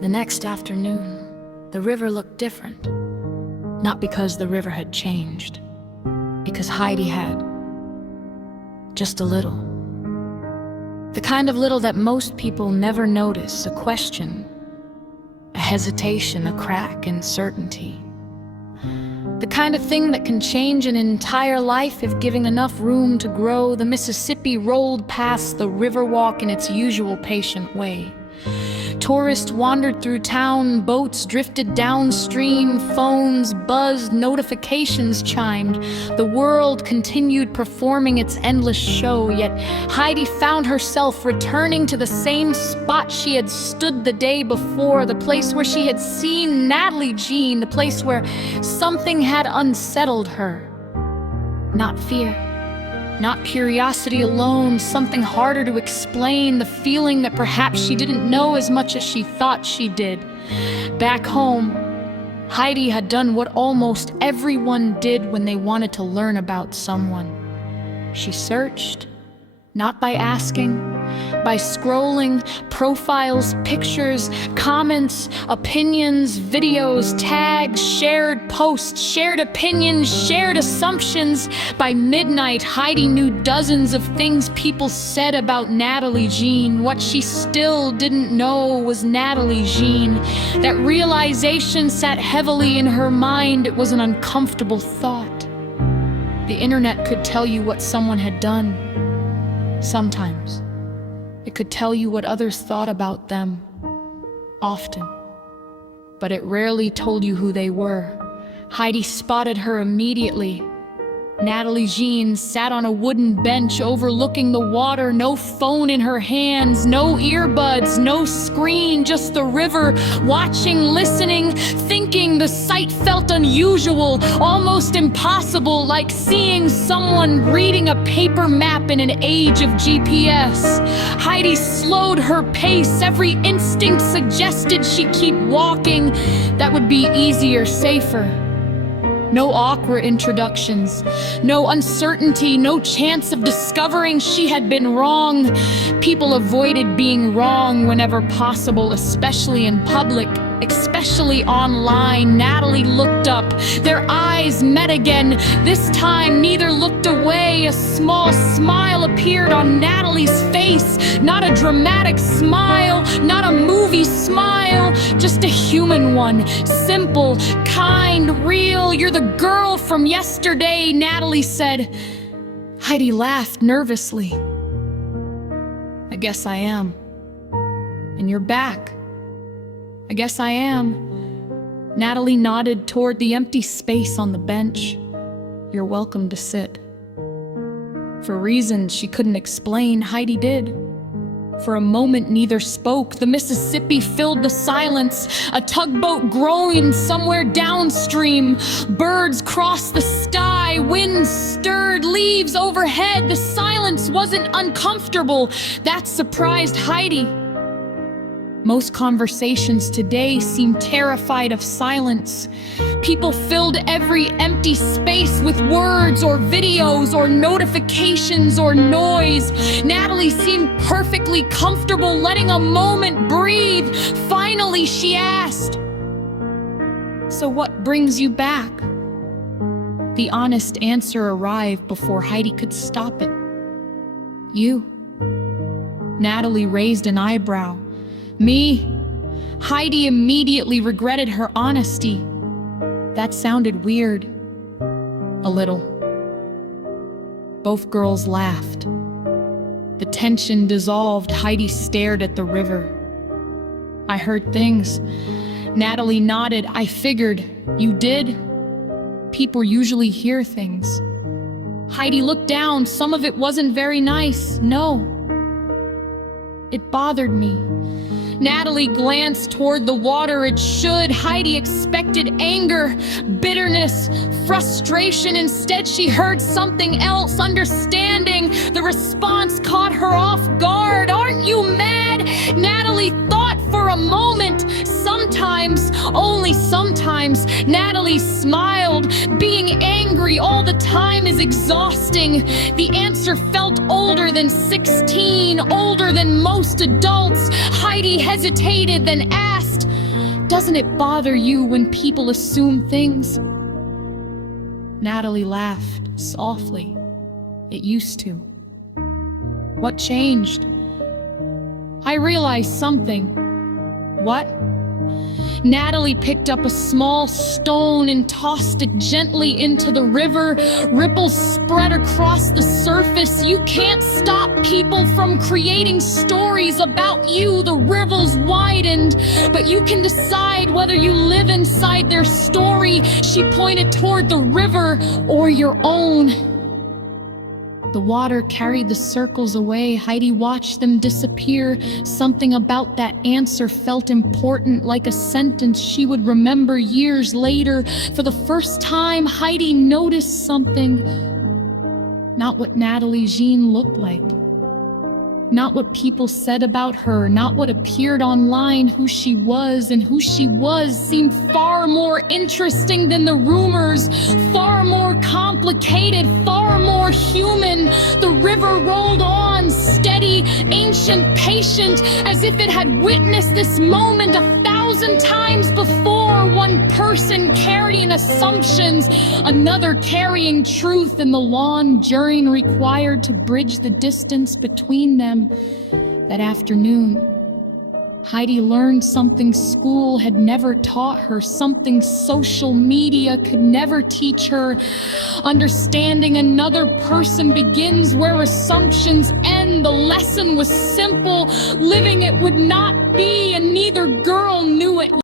The next afternoon, the river looked different. Not because the river had changed, because Heidi had. Just a little. The kind of little that most people never notice, a question, a hesitation, a crack in certainty. The kind of thing that can change an entire life if given enough room to grow. The Mississippi rolled past the Riverwalk in its usual patient way. Tourists wandered through town, boats drifted downstream, phones buzzed, notifications chimed. The world continued performing its endless show, yet Heidi found herself returning to the same spot she had stood the day before, the place where she had seen Natalie Jean, the place where something had unsettled her. Not fear. Not curiosity alone, something harder to explain, the feeling that perhaps she didn't know as much as she thought she did. Back home, Heidi had done what almost everyone did when they wanted to learn about someone. She searched, not by asking, by scrolling, profiles, pictures, comments, opinions, videos, tags, shared posts, shared opinions, shared assumptions. By midnight, Heidi knew dozens of things people said about Natalie Jean. What she still didn't know was Natalie Jean. That realization sat heavily in her mind. It was an uncomfortable thought. The internet could tell you what someone had done. Sometimes. It could tell you what others thought about them. Often. But it rarely told you who they were. Heidi spotted her immediately. Natalie Jean sat on a wooden bench overlooking the water, no phone in her hands, no earbuds, no screen, just the river, watching, listening, thinking. The sight felt unusual, almost impossible, like seeing someone reading a paper map in an age of GPS. Heidi slowed her pace. Every instinct suggested she keep walking. That would be easier, safer. No awkward introductions, no uncertainty, no chance of discovering she had been wrong. People avoided being wrong whenever possible, especially in public, especially online. Natalie looked up. Their eyes met again. This time, neither looked away. A small smile appeared on Natalie's face. Not a dramatic smile, not a movie smile, just a human one. Simple, kind, real. You're the girl from yesterday, Natalie said. Heidi laughed nervously. I guess I am. And you're back. I guess I am. Natalie nodded toward the empty space on the bench. You're welcome to sit. For reasons she couldn't explain, Heidi did. For a moment, neither spoke. The Mississippi filled the silence. A tugboat groaned somewhere downstream. Birds crossed the sky. Wind stirred leaves overhead. The silence wasn't uncomfortable. That surprised Heidi. Most conversations today seem terrified of silence. People filled every empty space with words or videos or notifications or noise. Natalie seemed perfectly comfortable letting a moment breathe. Finally, she asked, "So what brings you back?" The honest answer arrived before Heidi could stop it. You. Natalie raised an eyebrow. Me? Heidi immediately regretted her honesty. That sounded weird. A little. Both girls laughed. The tension dissolved. Heidi stared at the river. I heard things. Natalie nodded. I figured. You did? People usually hear things. Heidi looked down. Some of it wasn't very nice. No. It bothered me. Natalie glanced toward the water. It should. Heidi expected anger, bitterness, frustration. Instead, she heard something else, understanding. The response caught her off guard. Aren't you mad? Natalie thought for a moment. Sometimes, only sometimes, Natalie smiled. Being angry all the time is exhausting. The answer felt older than 16, older than most adults. Heidi hesitated, then asked, Doesn't it bother you when people assume things?" Natalie laughed softly. "It used to." "What changed?" "I realized something." "What?" Natalie picked up a small stone and tossed it gently into the river. Ripples spread across the surface. "You can't stop people from creating stories about you." The ripples widened, "but you can decide whether you live inside their story." She pointed toward the river, "or your own." The water carried the circles away. Heidi watched them disappear. Something about that answer felt important, like a sentence she would remember years later. For the first time, Heidi noticed something. Not what Natalie Jean looked like. Not what people said about her, not what appeared online. Who she was, and who she was seemed far more interesting than the rumors, far more complicated, far more human. The river rolled on, steady, ancient, patient, as if it had witnessed this moment 1,000 times before. One person carrying assumptions, another carrying truth, and the long journey required to bridge the distance between them. That afternoon, Heidi learned something school had never taught her, something social media could never teach her. Understanding another person begins where assumptions end. The lesson was simple. Living it would not be, and neither girl knew it.